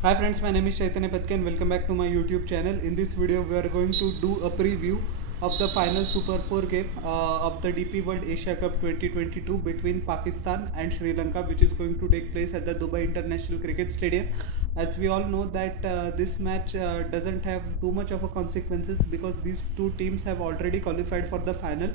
Hi friends, my name is Chaitanya Patke and welcome back to my YouTube channel. In this video, we are going to do a preview of the final Super 4 game of the DP World Asia Cup 2022 between Pakistan and Sri Lanka, which is going to take place at the Dubai International Cricket Stadium. As we all know that this match doesn't have too much of a consequences because these two teams have already qualified for the final,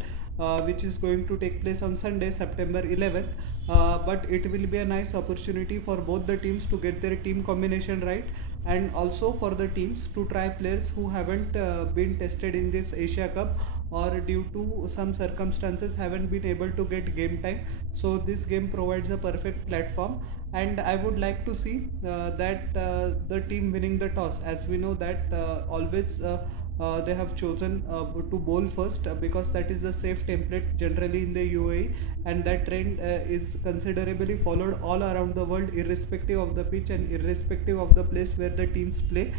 which is going to take place on Sunday, September 11th. But it will be a nice opportunity for both the teams to get their team combination right, and also for the teams to try players who haven't been tested in this Asia Cup or due to some circumstances haven't been able to get game time. So this game provides a perfect platform, and I would like to see that the team winning the toss. As we know that always they have chosen to bowl first because that is the safe template generally in the UAE, and that trend is considerably followed all around the world irrespective of the pitch and irrespective of the place where the teams play.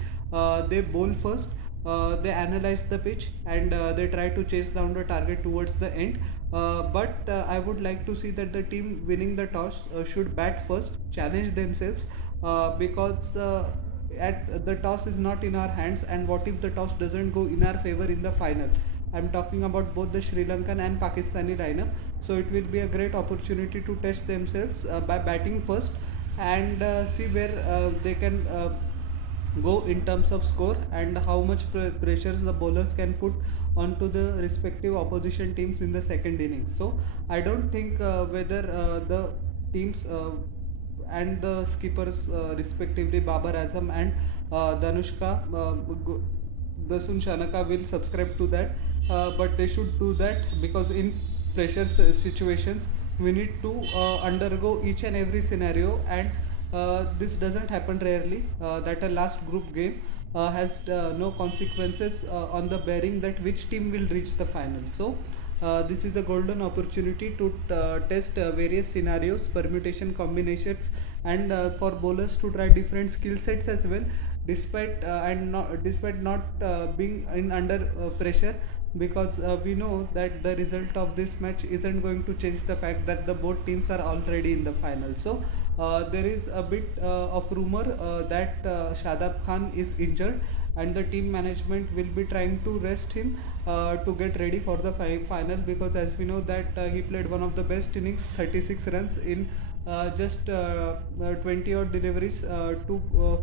They bowl first, they analyze the pitch, and they try to chase down the target towards the end. But I would like to see that the team winning the toss should bat first, challenge themselves, because at the toss is not in our hands, and what if the toss doesn't go in our favor in the final? I'm talking about both the Sri Lankan and Pakistani lineup, so it will be a great opportunity to test themselves by batting first and see where they can go in terms of score and how much pressures the bowlers can put onto the respective opposition teams in the second innings. So I don't think whether the teams and the skippers respectively Babar Azam and Danushka Dasun Shanaka will subscribe to that, but they should do that because in pressure situations we need to undergo each and every scenario, and this doesn't happen rarely that a last group game has no consequences on the bearing that which team will reach the final. So this is a golden opportunity to test various scenarios, permutation combinations, and for bowlers to try different skill sets as well, despite not being in under pressure, because we know that the result of this match isn't going to change the fact that the both teams are already in the final. So there is a bit of rumor that Shadab Khan is injured, and the team management will be trying to rest him to get ready for the final, because as we know that he played one of the best innings, 36 runs in just 20 odd deliveries to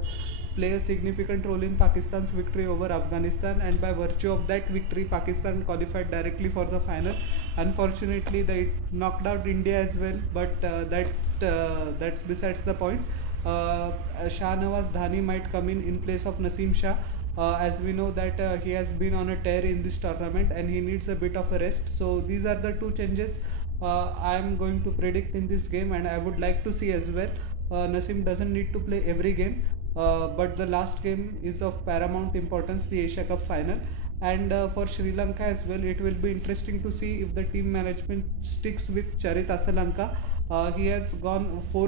play a significant role in Pakistan's victory over Afghanistan, and by virtue of that victory Pakistan qualified directly for the final. Unfortunately they knocked out India as well, but that's besides the point. Shah Nawaz Dhani might come in place of Naseem Shah, as we know that he has been on a tear in this tournament and he needs a bit of a rest. So these are the two changes I am going to predict in this game, and I would like to see as well. Naseem doesn't need to play every game, but the last game is of paramount importance, the Asia Cup final. And for Sri Lanka as well, it will be interesting to see if the team management sticks with Charit Asalanka. He has gone four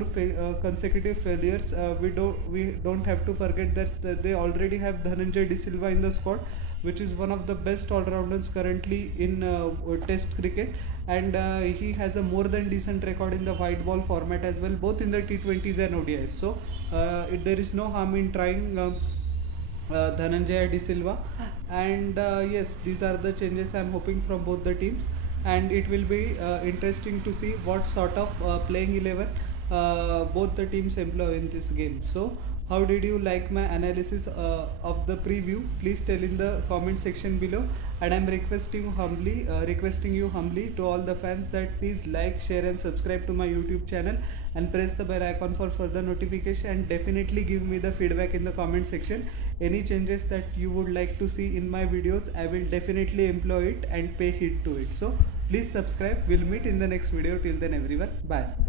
consecutive failures. We don't have to forget that they already have Dhananjay De Silva in the squad, which is one of the best all-rounders currently in Test cricket, and he has a more than decent record in the white ball format as well, both in the T20s and ODIs. So there is no harm in trying Dhananjay De Silva, and yes, these are the changes I am hoping from both the teams, and it will be interesting to see what sort of playing 11 both the teams employ in this game. So how did you like my analysis of the preview? Please tell in the comment section below, and I'm requesting you humbly to all the fans that please like, share and subscribe to my YouTube channel and press the bell icon for further notification, and definitely give me the feedback in the comment section. Any changes that you would like to see in my videos, I will definitely employ it and pay heed to it. So please subscribe. We'll meet in the next video. Till then everyone, bye.